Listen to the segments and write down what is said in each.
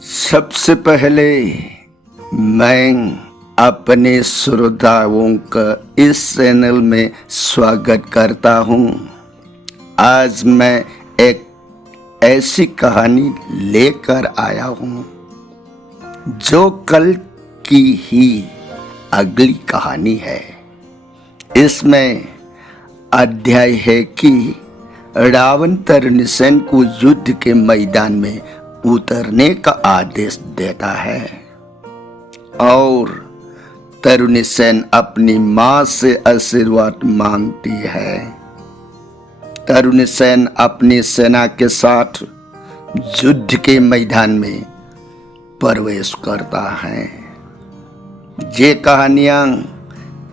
सबसे पहले मैं अपने श्रोताओं का इस चैनल में स्वागत करता हूँ। आज मैं एक ऐसी कहानी लेकर आया हूँ जो कल की ही अगली कहानी है। इसमें अध्याय है कि रावण तरुणसेन को युद्ध के मैदान में उतरने का आदेश देता है और तरुणसेन अपनी मां से आशीर्वाद मांगती है। तरुणसेन अपनी सेना के साथ युद्ध के मैदान में प्रवेश करता है। ये कहानियां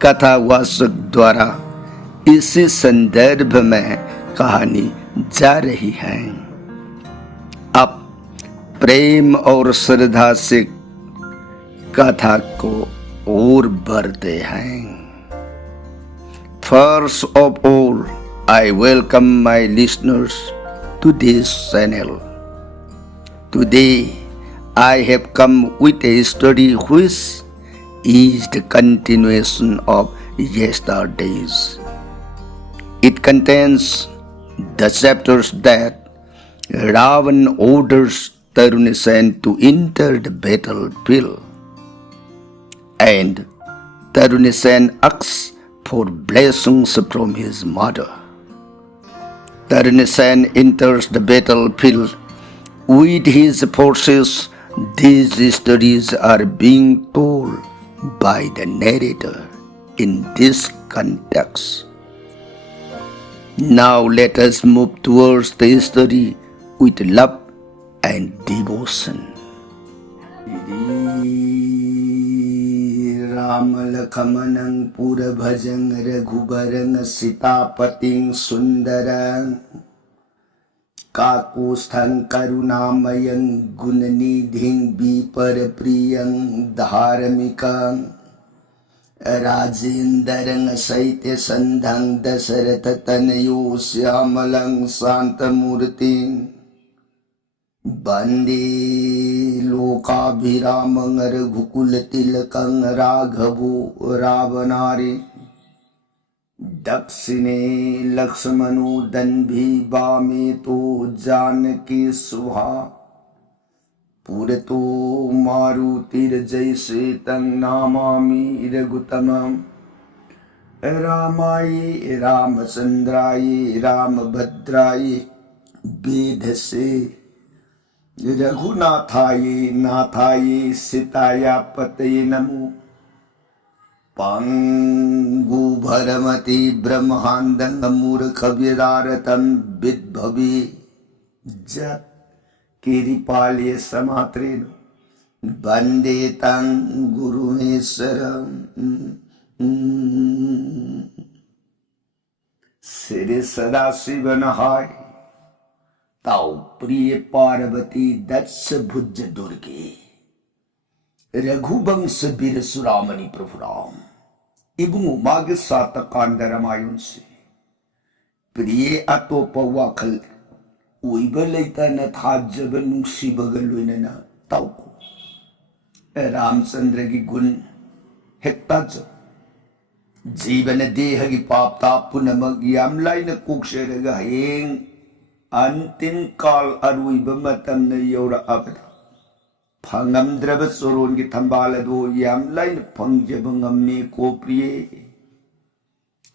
कथावाचक द्वारा इसी संदर्भ में कहानी जा रही है। अब प्रेम और श्रद्धा से कथा को और बढ़ते हैं। First of all, I welcome my listeners to this channel. Today, I have come with a story which is the continuation of yesterday's. It contains the chapters that Ravan orders Tharunesan to enter the battlefield, and Tharunesan asks for blessings from his mother. Tharunesan enters the battlefield with his forces. These stories are being told by the narrator in this context. Now let us move towards the story with love and devotion. Ram लखमनं पुरभजं रघुबरं सीतापतिं सुंदरं काकुस्थं करुणामयं गुणनिधिं विपरप्रियं धार्मिकं राजेन्द्रं सैत्यसन्धं दशरथतनयो श्यामलं शान्तमूर्तिं वन्दे लोकाभिरामं रघुकुलतिलकं राघवो रावणारि दक्षिणे लक्ष्मणो दन्भी वामे तो जानकी शुभा पुरतो मारुतिर्जयसे तं नमामि रघुतमं रामाय रामचन्द्राय रामभद्राय वेधसे रघुनाथाय नाथाय सीताया पतये नमो पंगुभरमति ब्रह्मांडं मूर्खविदारतं विद्भवे जत् किरिपाल्य समात्रेण वन्दे तं गुरुमेश्वरम्। श्री सदाशिवनहाय ताऊ प्रिय पार्वती दक्ष भुज दुर्गे रघुवंश वीर सुरामणि प्रभु राम इबुंग माग सातकांड रामायण से प्रिय अतोप वाखल उइब लेतन थाजब नुंसीबग लोइनना ताउको रामचंद्र की गुण हेक्ताज जीवन देह की पापता पुनमग याम लाइन कोक्षरग हेंग अंतिम काल अरुइब मतम न यौरअबदा फंगमद्रब सोरोन की थंबाल दो याम लाइन फंगजब ngमने को प्रिय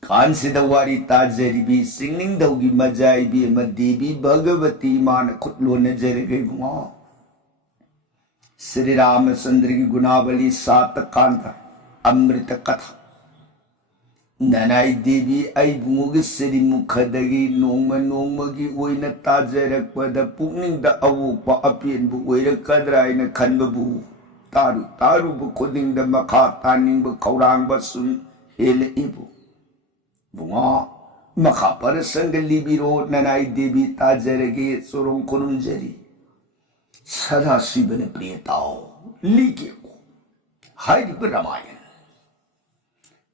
कांसिदवारी ताजरीबी सिंगिंग दौगी मजाइबी देवी भगवती मान खुदलोन जरगे गुआ श्री रामचंद्र की गुणावली सात कांड अमृत कथा ननाई देवी अबुंग श्री मुखदगी नोंम नोंमगी ओइना ताजरकपद पुनिंग द अवोप अपेनबु ओइरकद्रा आइना खनबबु तारु तारुबु खुदिंग द मखा तानिंग खौरांग सुन हेल इबु बुंगा मखा पर संग लिबिरो ननाई देवी ताजरगे सोरों खुरुंजरी सदा शिवन प्रियताओ लिखे को हाइब रामायण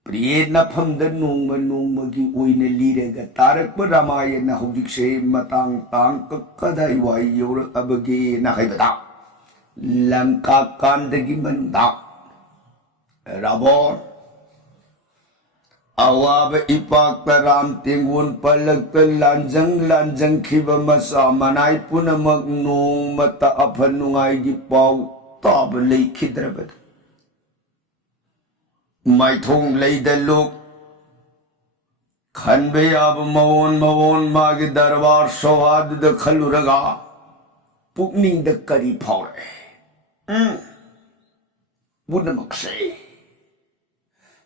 प्रिय नफमद नोंम नोंमगी ओइने लीरेगा तारक रामायण हौजिक से मतांग तांग कदाई वाई योर अबगे न हाइबदा Langka kandagi manda Rabon Awaba ipak taram tingun palag lanjang kiba masa manay puna magnong mata apanungay gipaw tabalay kidrabad. May thong lay dalok khanbe ab mawon magi darbar sohad da khaluraga pukning da kari paure. Buna maksay.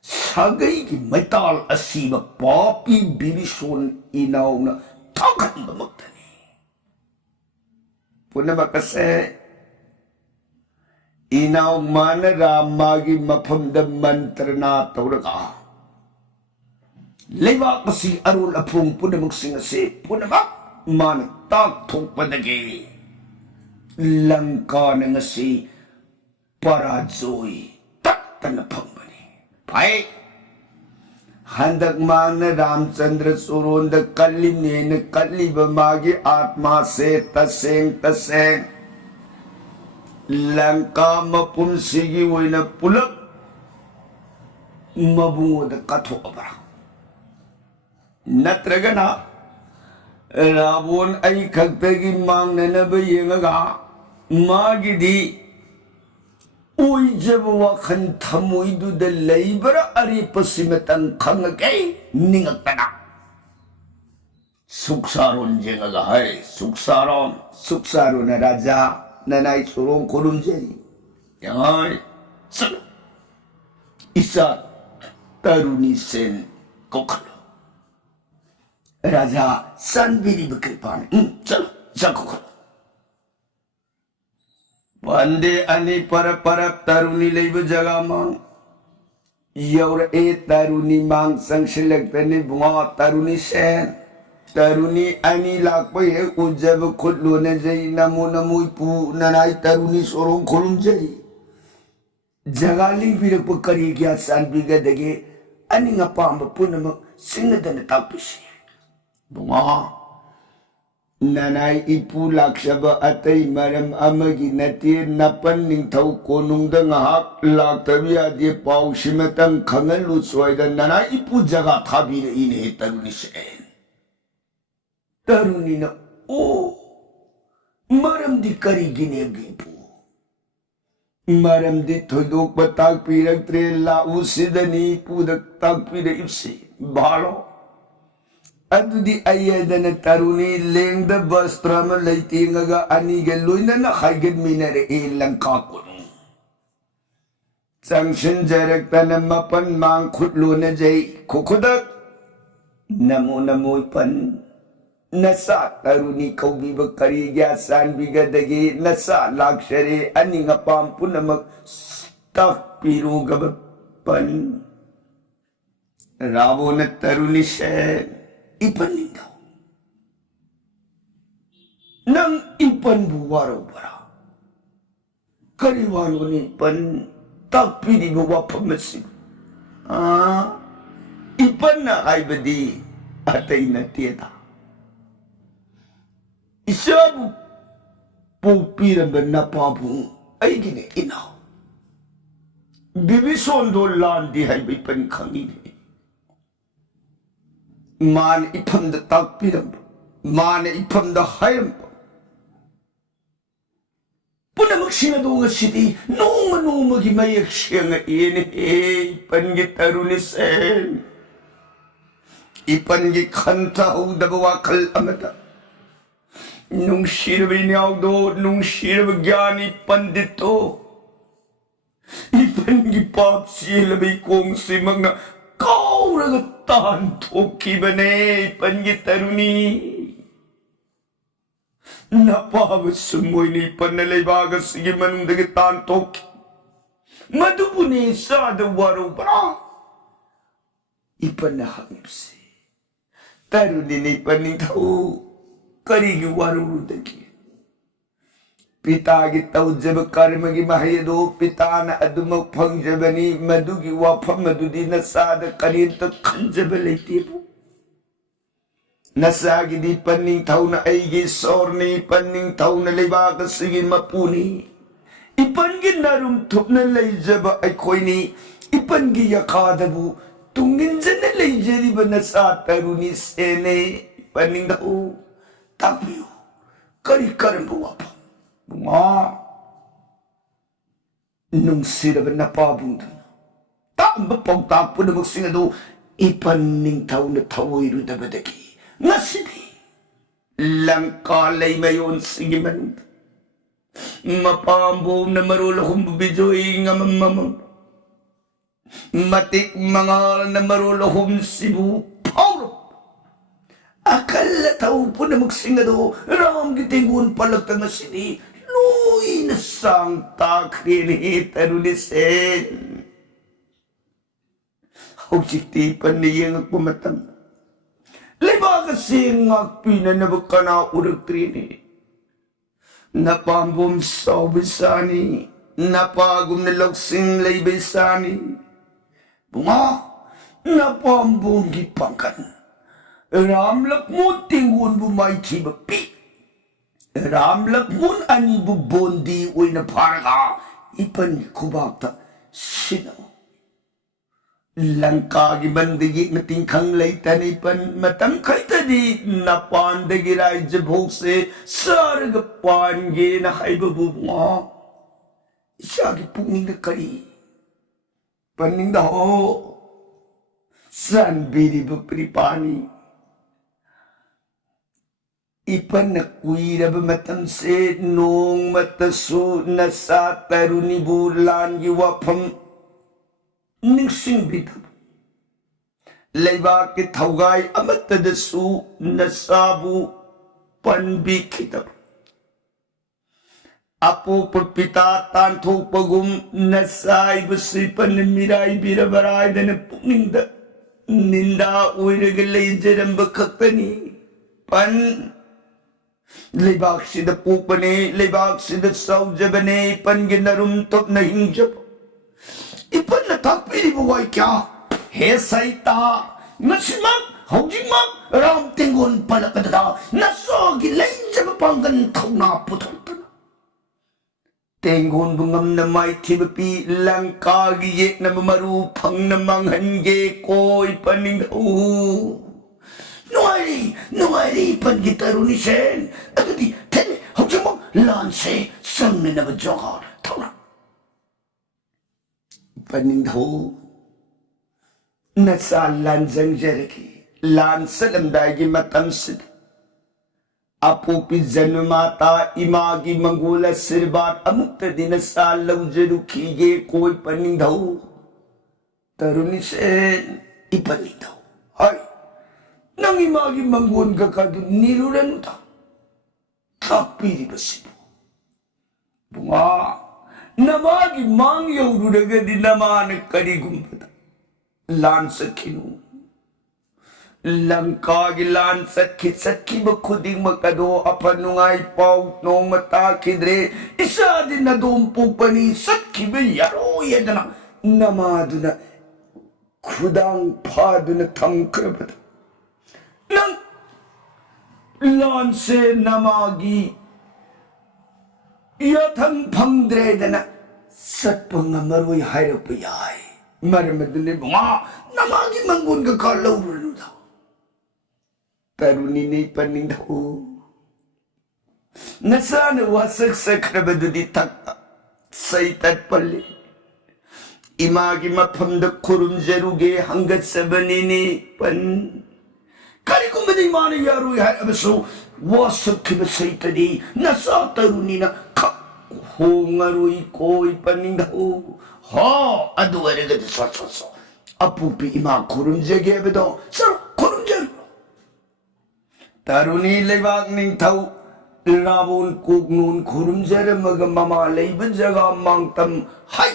Sagay ki metal asiba papi bibison inaw na takan ba magtani. Puna makase inaw manara magi mapamda mantra na tauraga. Lewa kasi arul apung puna magsingasi puna mak managtag padagi. Langka na nga si Parajoy tatanapang. Pai handak mana Ramchandra suron da kalli ne kalli bamagi atma se taseng Langka mapun sigi wina pulak mabungo da katho abara natragana Rabon ay kagtagi mang nanabayengaga magi di Uy jabawa kan tamoy do da labor ari pasimatang kangagay ningag tanak. Suksaron jengagahay, suksaron na raja nanay surong kurumjay. Yangay, sana. Isa taruni sen kokalo. Raja san biri bakripan, sana, isa kokalo. Pande ani para taruni laiba jaga mang yaur taruni mang sang silaktani bunga taruni sen taruni ani lakpa ye ujab khutlo na jai namu ipu nanai taruni sorong kolum jai jagali birak pakari kya san biga dage ani ngapamba punama singadana tapisi bunga Nanay ipu laksaba atay maram amagi natir napan ning tau konung da ngahak laktabi adi pau simatang kangal lusway da nanay ipu jaga tabi na inhe taruni sen. Taruni na maram di kari ginegi ipu. Maram di thodok patag pirag tre la usidani ipu da tagpira ipsi. Balo. Adudi ayada na taruni leng da bastrama laytingaga anigeloy na nakaigad minare ilang kakunong. Sangshin jarakta na mapan mang kutlo na jay kukudak. Namoy pan. Nasa taruni kaubibag karigyasan bigadagi nasa lakshari ani nga pampu na mag-stak piru gabapan. Rabo na taruni sen. Ipan nindaw. Nang ipan buwaraw bara. Kariwano ni ipan takpi di bawa pamasin. Ipan na kay badi atay na tiyata. Isa pupira ba na pabong ay ginainaw. Bibisondo landi hay ba ipan kangini. Man ipam da tagpiram, man ipam da hayram. Puna magsinado nga siti, noong magimayak siya nga ipan gitaru ni sen. Ipan gikanta o dagawakal amata. Nung sirabay ni Audo, nung sirabay gyani pandito. Ipan gipap sila bay kong si mga kauragatan toki bane pangitaruni. Napawat sumoy ni panalaibagas sige manong dagitan toki. Madubuni sa dawaro bra. Ipanahangip si. Taruni ni panitaw karigi waro dagi. Pitagit tau jabakari magi mahayado pitana adumag pangjabani madugi wapam madudi nasada karinta kanjabalay tipo. Nasagi di paning tau na aigi sorni paning tau na libagas sige mapuni. इपन की नरुम थुपने लेजब अखोइनी इपन की यखादबु तुंगिंजने लेजरी बनसा तरुनी सेने पनिंगो तापियो करी करंबु वापा बुंगा नुंसिरब नपाबुंद तांब पौता पुनमुक्सिंगदो इपन निंथौ न थवोइरुदबदगी नसिदी लंका लेमयोन सिंगिमन मपाम्बो नमरुल हुम बिजोई ngam matik mangal नमरुल हुम सिबु पाउरो akal tau pun muksingado ram gitingun palak tangasidi lui nasang takrini tarulisen hojiti paniyang pumatam lebaga singak pinanabakana urutrini napambum saubisani napagum naloksing laybisani bunga napambum gipangkan Ram lakmun tingun bu mai tiba pi Ram lakmun ani bu bondi uina paraga ipan kubakta sino Langka gi bandigi nating khang laytan ipan matam kaita di napandagi rajya bhog se sarga pange na haiba bubunga isa gi pungning da kari paning da ho san biri bu pripani ipan na kuirab matam se nong matasu nasa taruni bulan yuwapam ningsing bitab layba ki thawgai amatadasu nasabu panbikitab apo pagpita tanto pagum nasai basipan mirai birabarai dan puninda ninda uiragalay jaram bakaktani pan Lebak sida pupane, lebak sida saujabane, ipan ginarum top na hingjab. Ipan na takpiri buway kya? He saita, nasimag, haujimag, ram tingun palakadada, nasogi lenjab panggan tau na putultan. Tingun bungam na may tibapi, langkagi yek na mamarupang na manghange ko ipaning Nuari pan gitaru ni sen. Agadi tele hujumong lanse sang na nabadjokar taura. Paning daw nasa lanjang jereki lansalam dagi matamsid. Apo pizanu mata imagi mangula sirbat amukta dinasa lawjeru kige koi paning daw. Taruni sen ipaning daw. Hay. Nang imagi manggun kakadu niluran uta kapiri basibu bunga namagi mangyaw rudagadi namana karigumpata lansakinu langkagi lansakki bakuding magkado apanungay pau nong matakidre isa din na dumpog panisat kibiyaro yadana namaduna kudang paduna tamkrabata Nang lanse namagi yatang pangdre dana satpang amaroy hairap yay maramadali bunga namagi manggun ka kalaw rulu daw taruni ni paning daw nasana wasak sakrabado di tak saitat pali imagi mapamda kurum jeruge hanggat sabanini pan Karikumadi mana yaru hai abaso wasak kibasaytadi nasa tarunina ka hongarui koi panindaho ha adu aragad so apupi ima kurumjege bedo sar kurumjer taruni lebak ning thau rabun kugnun kurumjer magamama leiban jaga mangtam hai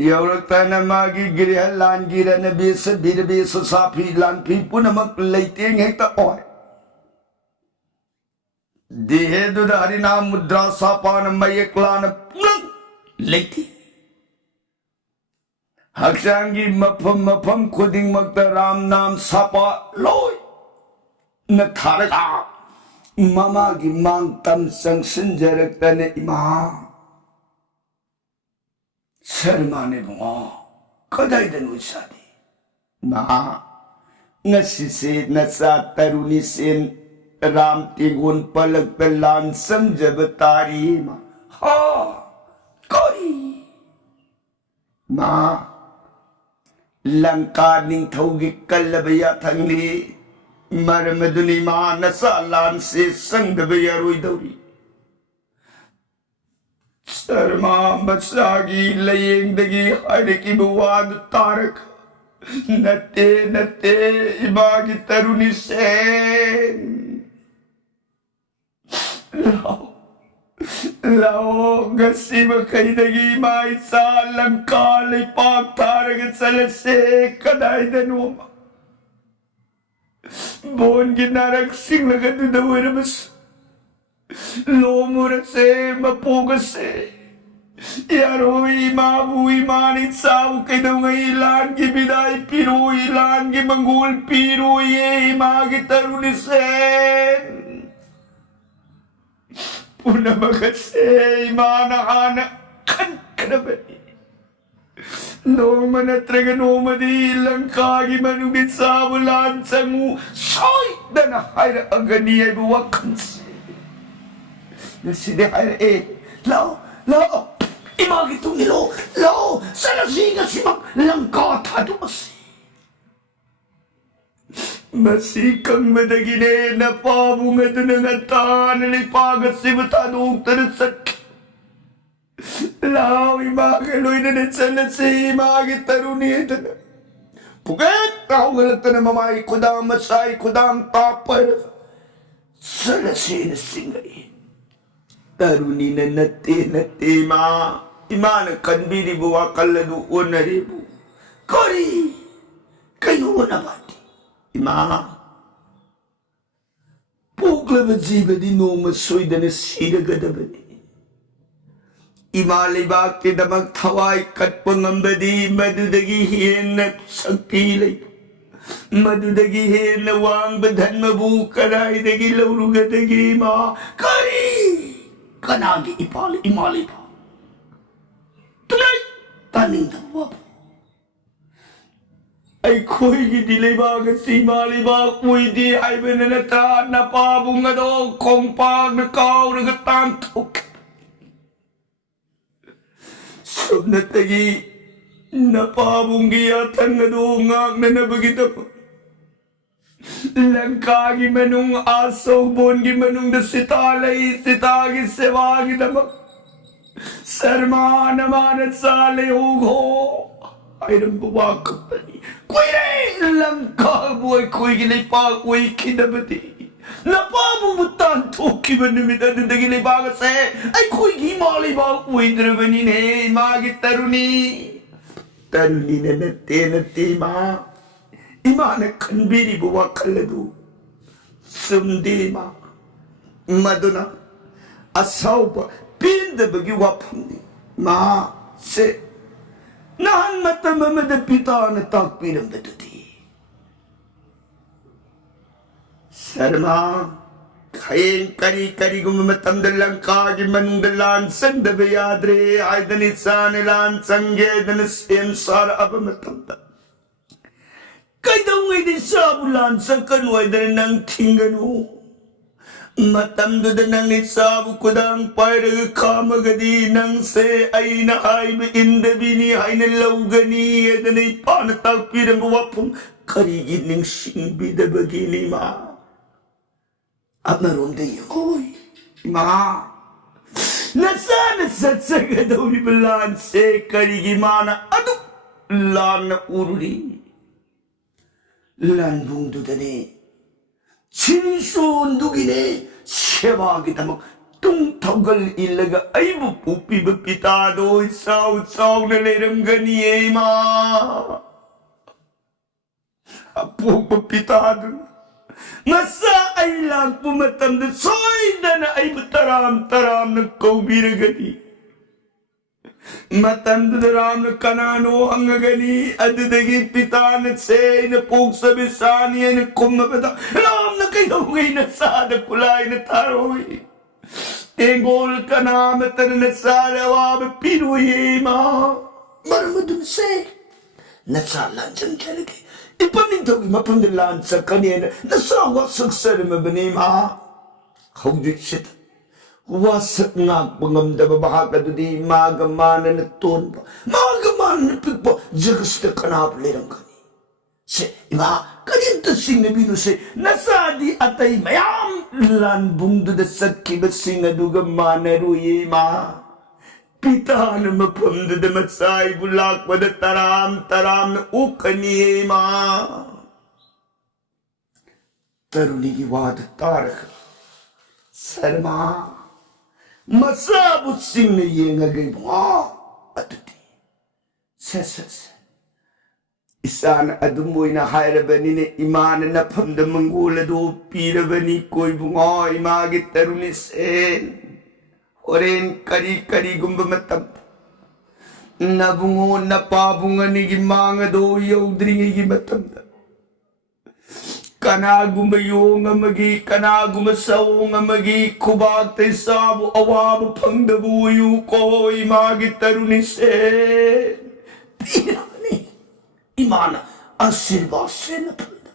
Yauraktan magi girih lan gira na bisa bida bisa sapi lan pipu namak leiting hekta oi. Dihe du dari na mudra sapa na mayak lan pulang leiti. Haksangi mapam kuding magta ram nam sapa loy. Na tharaga ꯃꯃꯥꯒꯤ ꯃꯥꯡꯇꯝ ꯆꯪꯁꯤꯟꯖꯔꯛꯇꯅ ꯏꯃꯥ ꯁꯔꯃꯥꯅꯦ ꯏꯕꯨꯡꯉꯣ ꯀꯗꯥꯏꯗꯅꯣ ꯏꯆꯥꯗꯤ ꯃꯥ ꯉꯁꯤꯁꯦ ꯅꯆꯥ ꯇꯔꯨꯅꯤ ꯁꯦꯟ ꯔꯥꯝ ꯇꯦꯡꯒꯣꯟ ꯄꯜꯂꯛꯇ ꯂꯥꯟ ꯆꯪꯖꯕ ꯇꯥꯔꯤ ꯃꯥ ꯍꯥ ꯀꯔꯤ ꯃꯥ ꯂꯪꯀꯥ ꯅꯤꯡꯊꯧꯒꯤ ꯀꯜꯂꯕ ꯌꯥꯊꯪꯅꯤ ꯃꯔꯝ ꯑꯗꯨꯅ ꯏꯃꯥ ꯅꯆꯥ ꯂꯥꯟꯁꯦ ꯆꯪꯗꯕ ꯌꯥꯔꯣꯏꯗꯧꯔꯤ ꯁꯔꯃꯥ ꯃꯆꯥꯒꯤ ꯂꯥꯌꯦꯡꯗꯒꯤ ꯍꯥꯏꯔꯛꯈꯤꯕ ꯋꯥꯗꯨ ꯇꯥꯔꯒ नते नते इमागी तरुणी सेन लाओ लाओ गसी मखैदगी माई सा लंका लेपाक थारग चलसे कदाइदनो बोन की नरक सिंह लगत दवरबस लोमुर से मपोग से यारो इमाबू इमानी साव कदम इलान की बिदाई पिरो इलान की मंगोल पिरो ये इमा की तरुण सेन पुनः मगत से इमान आन खन खनबनी नोमन त्रग नोमदी लंका की मनुगी साव लान संगु सोई दन हायर अगनी है वखन से नसीदे हायर ए लाओ लाओ इमागी तुम लो लाओ सलसीगा सिमक लंका था दुमसी मसी कंगमदगिने न पाबुंगद नगतान लिपाग सिवता दोक्तर सक लाओ इमागे लोइने चलसे इमागे तरुणी तन पुगत ताउगलतन ममाई खुदाम मसाई खुदाम तापर सलसे न सिंगई तरुणी न नते नते मा इमान कनबीरी बुआ कल्लदु ओनरीबु कोरी कयो वनबाटी इमा पोगलब जीवदी नोम सोइदन सीरगदबनी इमा लेबाक के दमक थवाई कटप ngambadi madudagi हेन शक्ति लै मदुदगी हेन वांग धन्मबु कदाइदगी लौरुगदगी मा करी कनागी इपाल इमाली पा तुलाई तानिंग दवा आई खोई की दिले बाग सीमाली बाग कोई दी आई बने न ता न पाबुंग दो कोंपाग न काउ न गतान थोक सुनतगी न पाबुंगी या थंग दो ngaक न बगितप लंका की मनुंग आसो बोन की मनुंग द सितालई सिता की सेवा की दमक सरमान मानत साले होगो आयरम बुआ कपनी कोई रे लंका बोय कोई की लेपा कोई खिदबती लपा बुतान थोकी बनमित ददगी लेपा से आई कोई की माली बा कोई द्रवनी ने मां की तरुणी तरुणी ने नते मां इमान खनबीरी बुआ कल्लदु सुमदी मा मदुना असौप पिंदबगी वाफमनी मा से नहन मतम मद पिता न ताकपीरम बदुदी शर्मा खयें करी करी गुम मतम लंका की मंगलान संदब यादरे आयदनि सान लान संगे दन सेम सार अब मतम कईदौङैदि साबुलान सकन वाइदन नंग थिंगनु मतमदुद नंग साबु कुदांग पायरग खामगदी नंग से आईना हाइब इंदबिनी हाइन लौगनी यदनि पान ताकपीरम वाफुम करीगी निंगसिंग बिदबगिनी मा अपनरोंदे योय मा नसान सत्सगदौरी बलान से करीगी माना अदु लान उरुरी 란붕두더니 진수온두기네 세바기다막 뚱턱을 일러가 아이부 뽀삐부 피타도 싸우싸우는 내름거니에마 아뽀뽀 피타도 마사 아이랑 뿜었던데 소이다나 아이부 따람 따람는 꼬비르거니 Matanda Ram Kanano Hangagani, Adidagi Pitan, say in the Pokes of Isani and Kumabata, Ram Nakayawin, Sada Kulai, and Taroi. Engol Kanamatan and Sada Piruima. Maramadun say, Nasala Jankariki. Ipanito Mapun the land Sakanian, Nasa was success in Mabanima. How did shit? Was not Bungam the Bahaka to the Magaman and the Tone. Magaman and people just the canap little. Say, Ma, can you sing the video? Say, Nasadi Atai Mayam Land Boom to the Saki, but sing a Duga Maneru Ma. Pitan Mapum the Matsai Bulak with the Taram Ukani Ma. Taruni Wat Tarak Sarma. Masabu sing the ying again. Atuti. Says Isan Adumuina Hirabanine Iman and upon the Mongula do Piravani Koibunga Imagi Tarunis en Oren Kari Gumba Matam Nabungo Napabunga Nigimanga do Yodringi Matam Kanagumba Yonga Magi, Kanaguma Saunga Magi, Kubate Sabu, Awabu Pandabu, you ko Imagi Tarunis Pirani Imana, Asilva Senapunda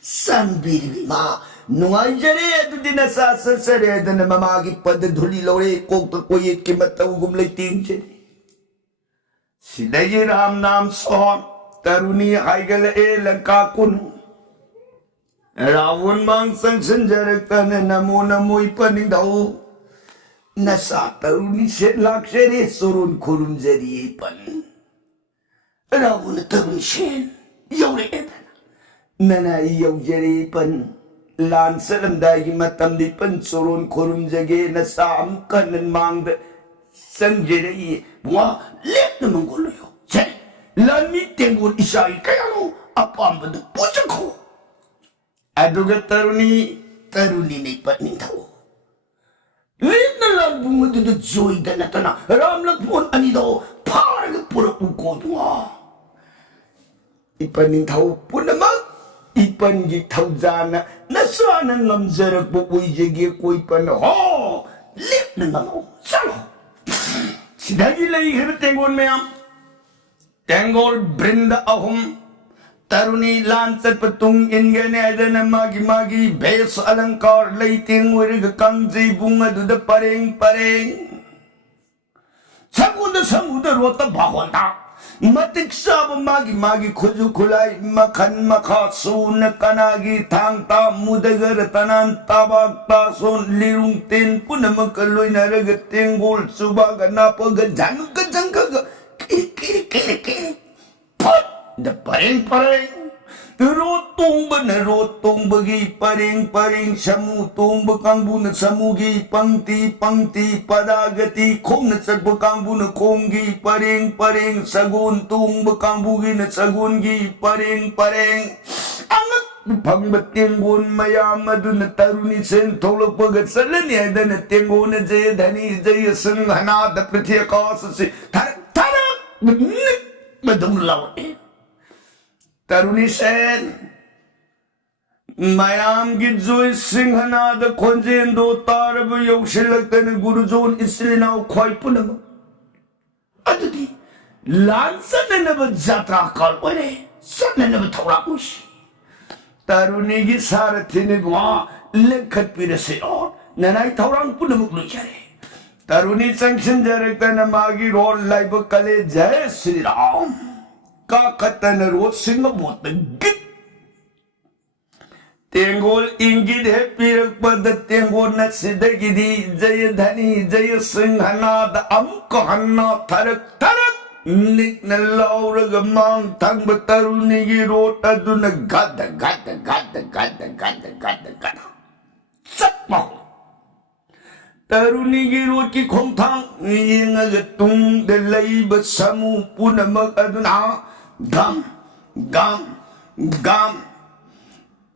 San Birima, Nuajare to Dinasa Sere than the Mamagi Paduli Lore, Kokoye Kimatagum Latin. Sidayiram Nam Son, Taruni Haigal El Kakun. Ravun mang sang sanjarakan namuna mo'y panindaw. Nasa taruni lakshere surun kurum jadi ipan. Ravun tarun shen yaw epan. Nana yaw jadi ipan. Lan salamday matam di pan surun kurum jage nasa amkan mang da sang jadi bunga lep naman gulo yo. Say, lan mi tengun isay kaya no apam badu pucak ko. Aduga taruni ni patning tao. Lit na lang bunga doon joy da na tana. Ramlag pun ani daw parang pura ukod nga. Ipaning tao po naman. Ipangi tao dana. Nasana ngamzarak po po'y jagi ko ipan. Ho! Lit na lang o. Salo. Sidagi lang yung tengon mayam. Tengol Brinda ahum. Taruni lansat patung ingane adana magi bes alangkar lighting wirig kanji bunga duda pareng samuda rota bahonta matik sab magi khuju khulai makhan makha sun kanagi thangta mudagar tanan tabak ta son lirung ten punam kaloi narag tengol subaga napaga jang kiri pot the pareng rotong bagi pareng samu bakang buna samugi pangti padagati kong na sa bakang buna konggi pareng sagun tung bakang bugi na sagungi pareng angat pangbatenggon mayama dun na taruni sen tolok pagat salani ada na tenggon na jaya dhani jaya sanghana da prithiya kasa si tarak badung lawa Taruni sen Mayam Gidzoy Singhana the Konjendo Tarabu Yoshilak and Guru Zone Isilina quite punam. Adudi Lansan and never Zatra call one, son and never Torakush. Taruni Gisaratinigwa, Lenkat Pidase on, Nanai Torang Punamukluchare. Taruni sanction director Namagi roll like a Kale Jay Siram. Kakatan road sing about the git. Tengol ingid happy but the Tengol Natsidagidi, Jayadhani, Jayasinghana, the Amkohana, Tarak, Nick Nalaura, Gamang, Tangbataruni wrote Aduna Gada. Satma Taruni wrote Kongtang, Yingatung, the labor Samu Punamag Aduna. Gam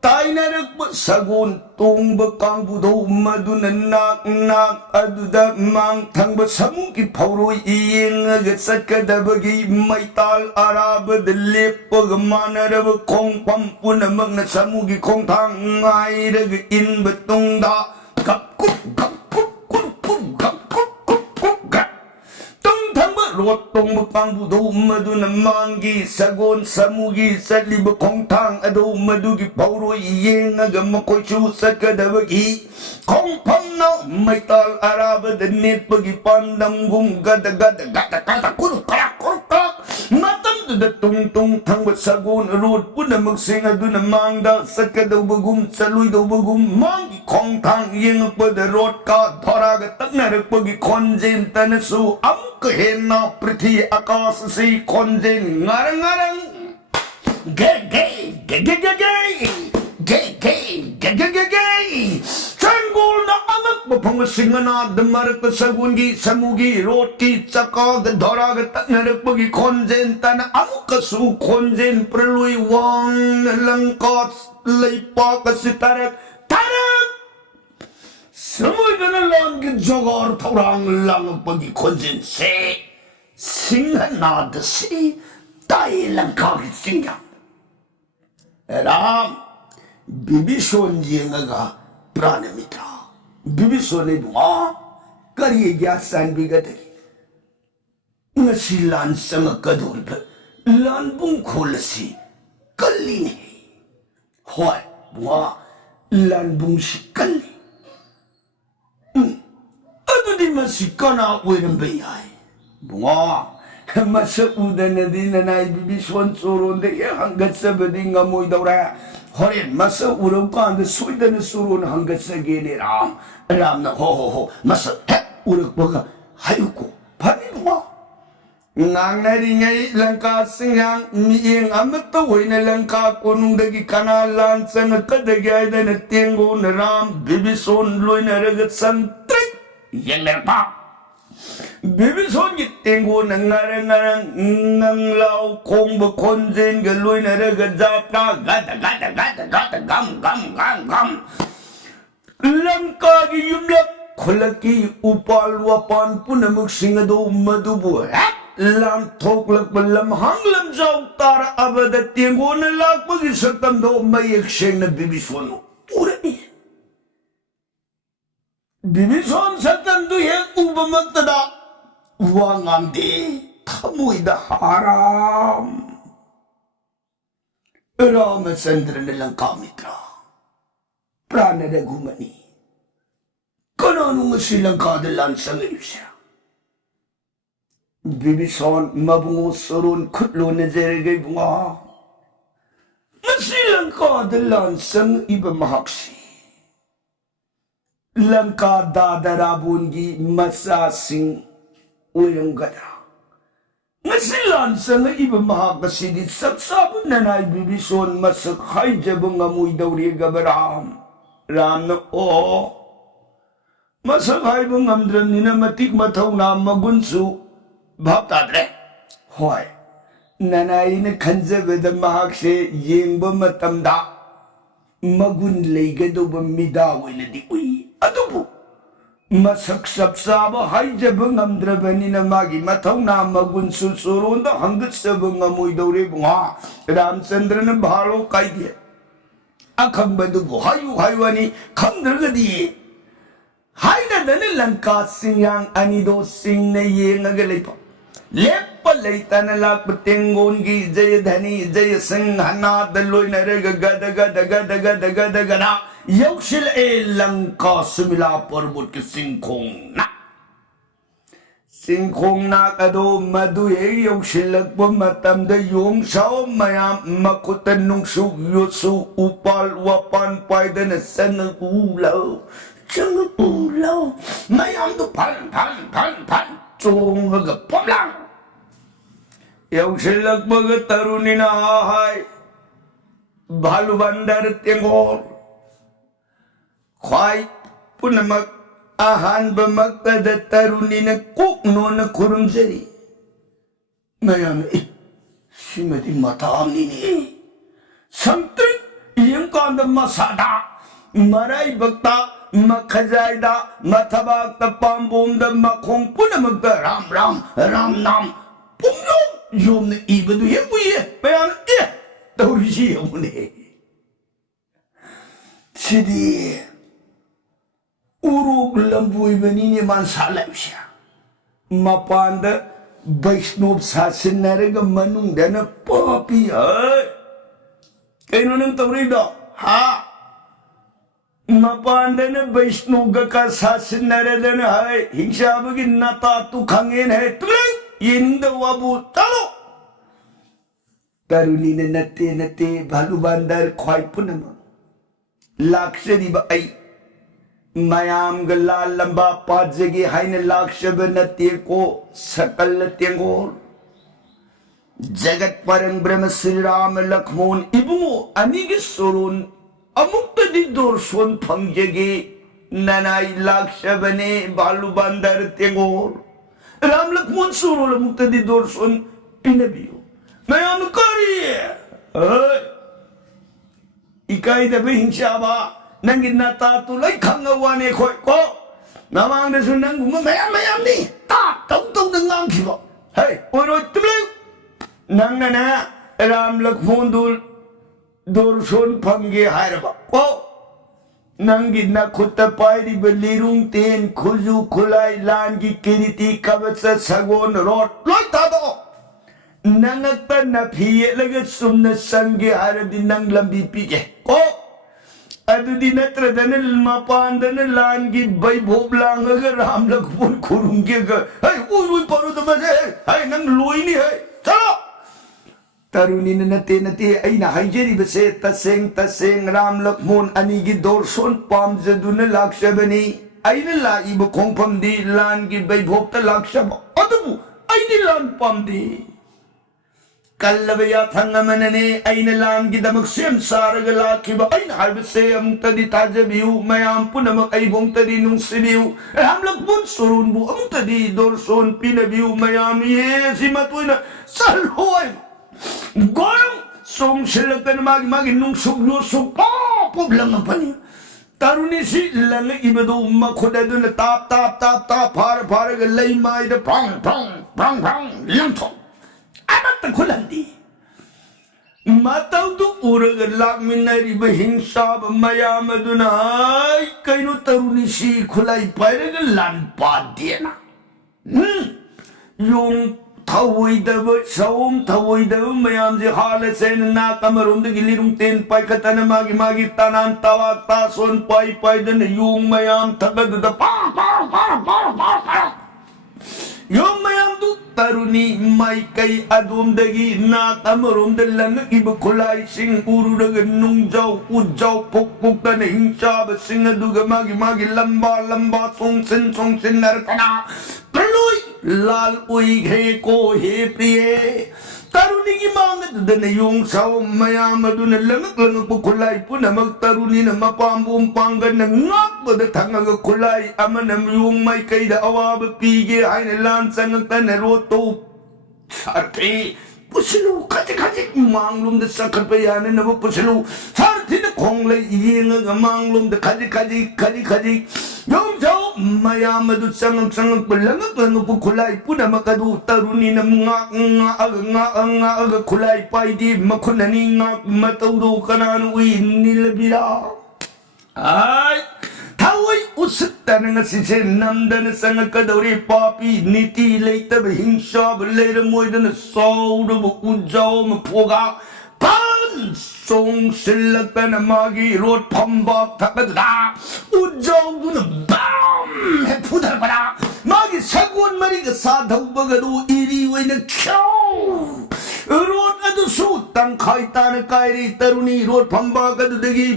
ताइनरक सगोन तोंब कांगबुदो मदुन नाक नाक अदुदा मांग thumb समू की फौरोई इयेंग सत्कदबगी मैताल अराबद लेपग मानरब खोंग पंपुन मग्न समू की खोंग थांग आयरग इन बतुंगदा गप कुप गप कुप कुप कुप गप कुप कुप कुप गप रोटोंग कांगबुदो मदुन मांगी सगोन समुगी सलिब खोंगथांग अदो मदुगी पौरोई येंग मकोइचु सत्कदबगी खोंगफम नाउ मैताल अराबद नेटपगी पांदंगुम गद गद गद गद कुरु करा मतम द तुंग तुंग थंग सगोन रोट पुनमक सिंग अदुन मांगदा सत्कदबगुम सलुइदबगुम मांगी खोंगथांग येंग पद रोट का धराग तकनरपगी खोंजेन तनसु हेना पृथ्वी आकाश से खोंजेन ngarang ngarang गे गे गे गे गे गे गे गे गे गे गे गे चंगुल ना अमक बफंग सिंगना दमरक सगुनगी समुगी रोटी चकाग धराग तनरपगी खोंजेन तन अमुकसु खोंजेन प्रलुई वांग लंकास लेपाक सितारक तारक समुद्र लांग जोगर थोरांग लांग पगी खोंजेन से सिंहनाद से ताई लंका की सिंगा राम बिबिसोन जिंगा प्राण मित्रा बिबिसोने बुआ करिए क्या सान बिगतरी नसी लान संग कदोर पर लान बुंग खोलसी कल्ली नहीं होय बुआ लान बुंग सी कल्ली अदुदी मसिकना वेरम बेयाय बुआ मस उदनदी ननाय बिबिसोन सोरोन दे हंगसबदी ngमोय दौरा होरेन मस उरौकान द सोइदन सोरोन हंगसगेने राम राम न हो मस हे उरकबगा हायुको फनि बुआ ngangnari langka singang mieng amat wina langka konungdagi kana lansan kadagi aidana tengo naram bibison loina ragat santrik yang nerpa bibison gi tengo nangarang nanglau kong bekonjen ga loina ragat zapra gada gam langka gi yumlak kholaki upal wapan punamuk singado madubu lam thok lak lam hang lam jaw tar abad tiengon lak pagi saktam do mayek sheng na bibison ure bibison saktam do ye ubamak tada wangam de thamui da haram Ramachandra na lang kamitra prana da gumani kananu silang kadalan sa ngayon Bibison mabungo soron kutlo na zeragay bunga. Masilang kadalan sang iba mahaksi. Langka dadarabon gi masasing ulang gada. Masilan sang iba mahakasi di sabsabon na na bibison masakhay jabang amoy dawri gabaram. Ram na masakhay bang amdran nina matik mataw na magunso. भाव तादरे होय ननाइन खंजबद महाक से येंब मतमदा मगुन लेगदोब मिदा वइनदी उई अदुबु मसक सबसाब हाइजब ngमद्रबनिना मागी मथौना मगुन सुसुरोंद हंगसब ngमोय दौरे बुहा रामचंद्रन भालो काइदे अखंबदु हायु हायवानी खंद्रगदी हाइनदन लंका सिंयांग अनिदो सिंह ने येंगग लेपा लेपा लेतन लाक तेंगोन की जय धनी जय सिंहना दलोय नरग गद गद गद गद गद गना यौशिल ए लंका सुमिला पर्वत के सिंखोंग ना कदो मधु ए यौशिल मतम द योंग शाओ मयाम मकुत नुंगसु योसु उपाल वपान पायदन सन उलो चंग उलो मयाम दु फन चोंग पमलांग यौशिलक बग तरुणी ना हाय भालू बंदर तेंगोर ख्वाई पुनमक आहान बमक द तरुणी ने कुक नोन खुरुंजरी मयाम श्रीमती माता आमनी ने संतरी ꯌꯦꯡꯀꯥꯟꯗ ꯃꯁꯥꯗ ꯃꯔꯥꯏꯕꯛꯇ ꯃꯈꯖꯥꯏꯗ ꯃꯊꯕꯥꯛꯇ ꯄꯥꯝꯕꯣꯝꯗ ꯃꯈꯣꯡ ꯄꯨꯝꯅꯃꯛꯇ ꯔꯥꯝ ꯔꯥꯝ ꯔꯥꯝ ꯅꯥꯝ ꯄꯨꯡꯌꯣꯝ ꯌꯣꯝꯅ 이ꯕꯗꯨ ꯍꯦꯛ 우이에 ꯃꯌꯥꯝꯅ ꯇꯧꯔꯤꯁꯤ ꯌꯦꯡꯉꯨꯅꯦ 시디 우룩 람부이በ니네 만살라이시야 마판다 바이스노브 사신나르가 마능다나 뽀삐야 kailanang tawrido ha mapanda나 바이스노가 사신나르다나 하이 힝샤부기 나타 뚜캉엔 해 뚜레 예능다 와부 따로 따루니는 나때 발루반달 과이푸나마 lakshadi ba ay mayam gala lamba pajagi hain lakshaba nati ko sakal tengor jagat parang brahma sri ram lakshmon ibungo anigi surun amukta di dorson pangjagi nanai lakshbane balu bandar tengor ram lakshmon surun amukta di dorson pinabiyo mayam kari 이까이 대비 힘샤바 난기 나타 뚫어이 강가와네 거있고 나망대서 난 구멍 매암니 딱 똥똥 낭기고 헤이 오로 뚫어 낭나나 람럭폰둘 돌손 판게 하여봐 고 난기 나 코타 파이리 벨리룽텐 코주 콜라이 란기 키리티 카베사 사곤 롯 로이타도 Nangata na piye laga sumna sangge haradi nang lambi pige ko adu di natradana mapandana langi bay boblang aga ramlag pun kurungge ga hay uy paru to base hay nang loi ni hay chalo taruni na nate ay na haijeri base taseng ramlag mon anigi dorson pamjaduna lakshabani ay na la ibo kongpam di langi bay bobta lakshaba adu ay di lan pam di Kalabaya thangamanane ayna lang gidamak siyam saraga lakiba ayna harbise amtadi tajabiu mayam punamak ay bongtadi nung sibiu hamlag bun surun bu amtadi dorson pinabiu mayam yesi matuina salhoy gorong song silagtan magi nung suglo sugpa poblang ang pani taruni si lang ibado makoda dun tap para lay may da prang langtong Amat kulandi matau tu uraga lakminari bahingsab mayamaduna ay kaino taruni si kulay pairaga lanpa diena yung tawai daba sawom tawai daba mayam si halasen na kamarum da gilirung ten pai katana magi tanan tawag tason pai dana yung mayam tagada pa yung mayam tu taruni may kay adum dagi na kamarum da lang iba kulay sing uru daga nung jaw ujaw pukpuk da na hingsab sing aduga magi lamba song sin narkana perloy lal uy he ko he priye taruni ki mangat da na yung saw mayam adu na lang po kulay po na magtaruni na mapambum panggan na ngak ba da tangaga kulay amanam yung may kay da awaba pige ay na lansang ang tanaroto sarti pusilu kaji manglum da sakal payanan na pusilu sarti na konglay iyenga manglum da kaji yung saw mayam adu sangang palangak po kulay po na makadu taruni na nga kulay pa di makunani nga matawdo kanano nilabira ay tawai usita nga sise namda na sanga kadawri papi niti layta ba hingsab layra moy da na sawda ba ujaw mapuga pan song silagta na magi rot pambak takadda ujaw do na bam he pudar para magi sagwan mari ka sadaw bagado iriway na kyaw rot adu sutang kaita na kairi taruni rot pambak adu dagi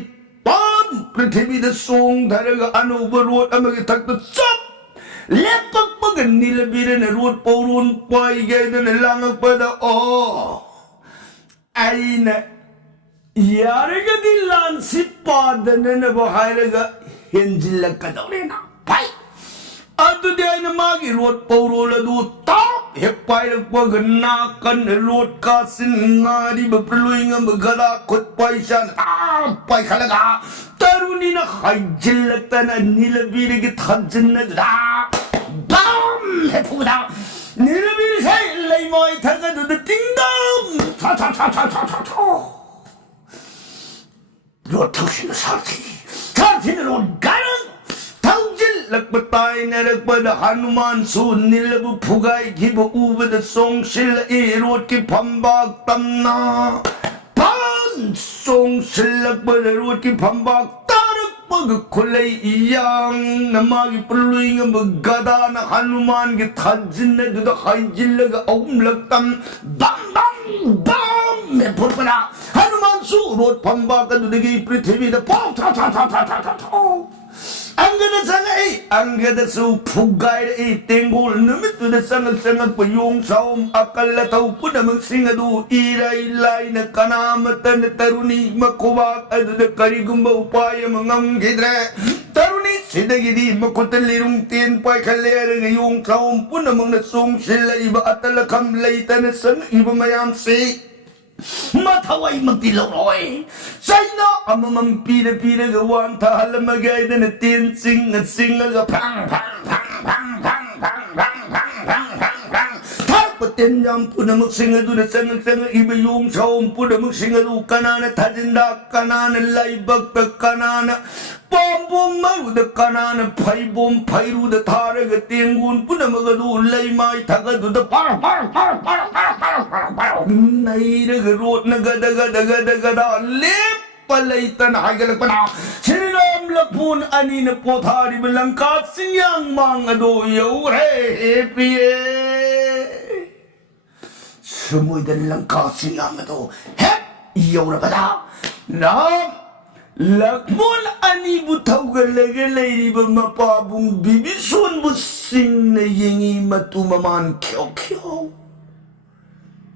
pan prithvi da song dharaga anuba rot amagi takta chap lepak bagan nilabira na rot paurun pai gaya na langag pada ay na yaraga di lansi padana na bahayraga hinjilag ka daw rin pai ato di ay na magi rot paurola do tap ꯍꯦꯛ ꯄꯥꯏꯔꯛꯄꯒ ꯅꯥꯀꯟꯗ road ꯀꯥꯁꯤꯟꯉꯥꯔꯤꯕ ꯄ꯭ꯔꯂꯣꯏ ꯑꯃꯒꯗ ꯈꯨꯠ ꯄꯥꯏꯁꯥꯅ ꯄꯥꯏꯈꯠꯂꯒ ꯇꯔꯨꯅꯤꯅ ꯍꯥꯏꯖꯤꯜꯂꯛꯇꯅ ꯅꯤꯂꯕꯤꯔꯒꯤ ꯊꯥꯖꯤꯟꯅꯗꯨꯗ ꯕꯝ ꯍꯦꯛ ꯐꯨꯕꯗ ꯅꯤꯂꯕꯤꯔꯁꯦ Leimai ꯊꯛꯑꯗꯨꯗ ꯇꯤꯡꯗꯝ road ꯊꯧꯁꯤꯅ 사ರ್ಥꯤ는 road 가는 ꯊꯧꯖꯤꯜꯂꯛꯄ ꯇꯥꯏꯅꯔꯛꯄꯗ ꯍꯅꯨꯃꯥꯟꯁꯨ ꯅꯤꯂꯕꯨ ꯐꯨꯒꯥꯏꯈꯤꯕ ꯎꯕꯗ ꯆꯣꯡꯁꯤꯜꯂꯛꯏ ꯔꯣꯠꯀꯤ ꯐꯝꯕꯥꯛ ꯇꯝꯅ ꯆꯣꯡꯁꯤꯜꯂꯛꯄꯗ ꯔꯣꯠꯀꯤ ꯐꯝꯕꯥꯛ ꯇꯥꯔꯛꯄꯒ ꯈꯨꯠꯂꯩ ꯏꯌꯥꯡꯅ ꯃꯥꯒꯤ ꯄꯨꯔꯂꯣꯏ ꯑꯃ ꯒꯗꯥꯅ ꯍꯅꯨꯃꯥꯟꯒꯤ ꯊꯥꯖꯤꯟꯅꯗꯨꯗ ꯍꯥꯏꯖꯤꯜꯂꯒ ꯑꯍꯨꯝꯂꯛꯇꯪ ꯕꯝ ꯕꯝ ꯕꯝ ꯐꯨꯠꯄꯗ ꯍꯅꯨꯃꯥꯟꯁꯨ road ꯐꯝꯕꯥꯛ ꯑꯗꯨꯗꯒꯤ ꯄ꯭ꯔꯤꯊꯤꯕꯤꯗ angada sangai angada su fugai e tengol numit tu da sangat payung saum akalla tau punamang singadu irai lai na kanamatan taruni makuba adu da karigumba upaya mangam gidre taruni sidagidi makutalirung tien pai kalera yung saum punamang na sung sila iba atala kam laitan sang iba mayam si Mataway magtilaroy China amamang pira gawan tahalamagay na natin singa pang Tarpatin yang puna magsingadu na sangang iba yung saum puna magsingadu kanana tajinda kanana laibag kanana Bombong maruda kanana paibom pairuda taraga tengun puna magadu laymay tagadu da par nairaga rot na gada lip palaitan hagalak pana Sriram lapun ani na pothari balangkat sinyang mangado yaure epiye Sumuidan langkat sinyang ado hep yaura bada Nam Lakmon ani butawgalaga layriba mapabong bibison busing na yengi matumaman kyaw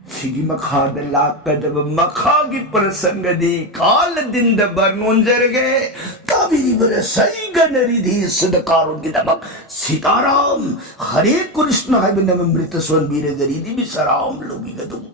Sige makadalakad ba makagi prasangadi kaladinda barnon jarage tabi bara saiga naridi sadakaron kitabak Sitaram Hare Krishna hai banamamrita swan biragari di bisaram lubigadu